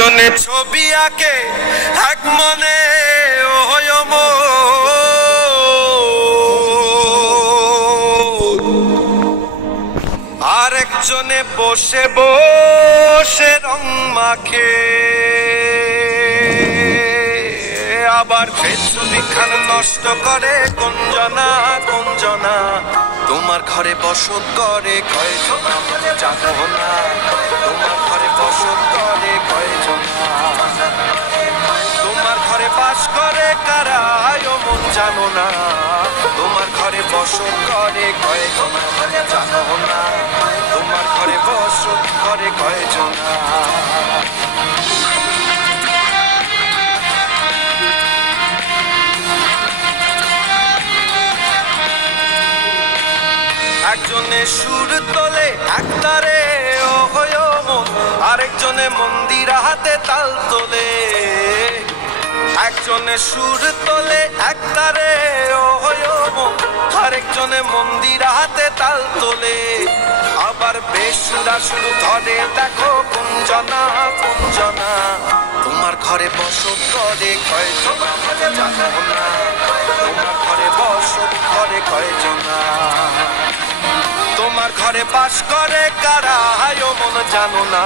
একজনে ছবি আঁকে এক মনে আরেকজনে বসে বসে রং মাখে আবার ছবি খান নষ্ট করে কোনজনা কোনজনা তোমার ঘরে বসত করে কয়জনা জানো না তোমার ঘরে বসত করে কয়জনা তোমার ঘরে বাস করে কারা মন জানো না তোমার ঘরে বসত করে কয়জনা জানো না তোমার ঘরে বসত করে কয়জনা একজনে সুর তোলে একতারে মন আরেকজনে মন্দির হাতে তাল তোলে একজনে সুর তোলে একতারে মন আরেকজনে মন্দির হাতে তাল তোলে আবার বেসুরা শুরু ধরে দেখো কুঞ্জনা কুঞ্জনা তোমার ঘরে বসত করে কয়জনা জানো না তোমার ঘরে বসত করে কয়জনা তোমার ঘরে বাস করে কারা মন জানো না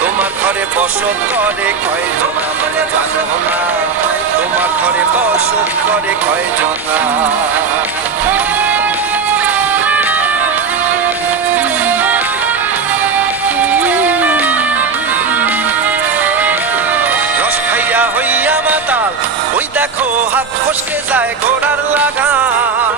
তোমার ঘরে বসত করে কয়জনা জানো না তোমার ঘরে বসত করে কয়জনা রস খাইয়া হইয়া মাতাল ওই দেখো হাত ফসকে যায় ঘোড়ার লাগাম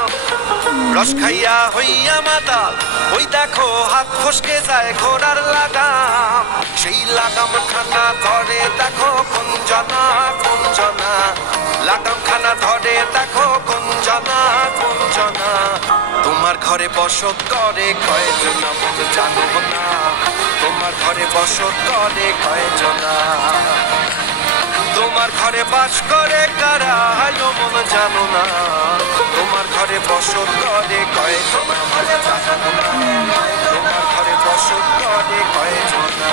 রস খাইয়া হইয়া মাতাল ওই দেখো হাত ফসকে যায় ঘোড়ার লাগাম সেই লাগাম খানা ধরে দেখো কুঞ্জনা কুঞ্জনা লাগাম খানা ধরে দেখো কুঞ্জনা কুঞ্জনা তোমার ঘরে বসত করে কয়জনা মন জানো না তোমার ঘরে বসত করে কয়জনা তোমার ঘরে বাস করে কারা মন জানো না তোমার ঘরে বসত করে কয়জনা জানো না তোমার ঘরে বসত করে কয়জনা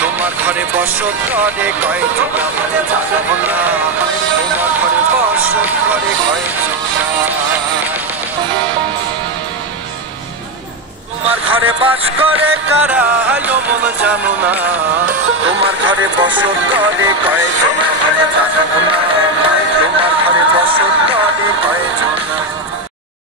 তোমার ঘরে বসত করে কয়জনা জানো না তোমার ঘরে বসত করে কয়জনা তোমার ঘরে বাস করে কারা মন জানো না তোমার ঘরে বসত করে কয়জনা জানো না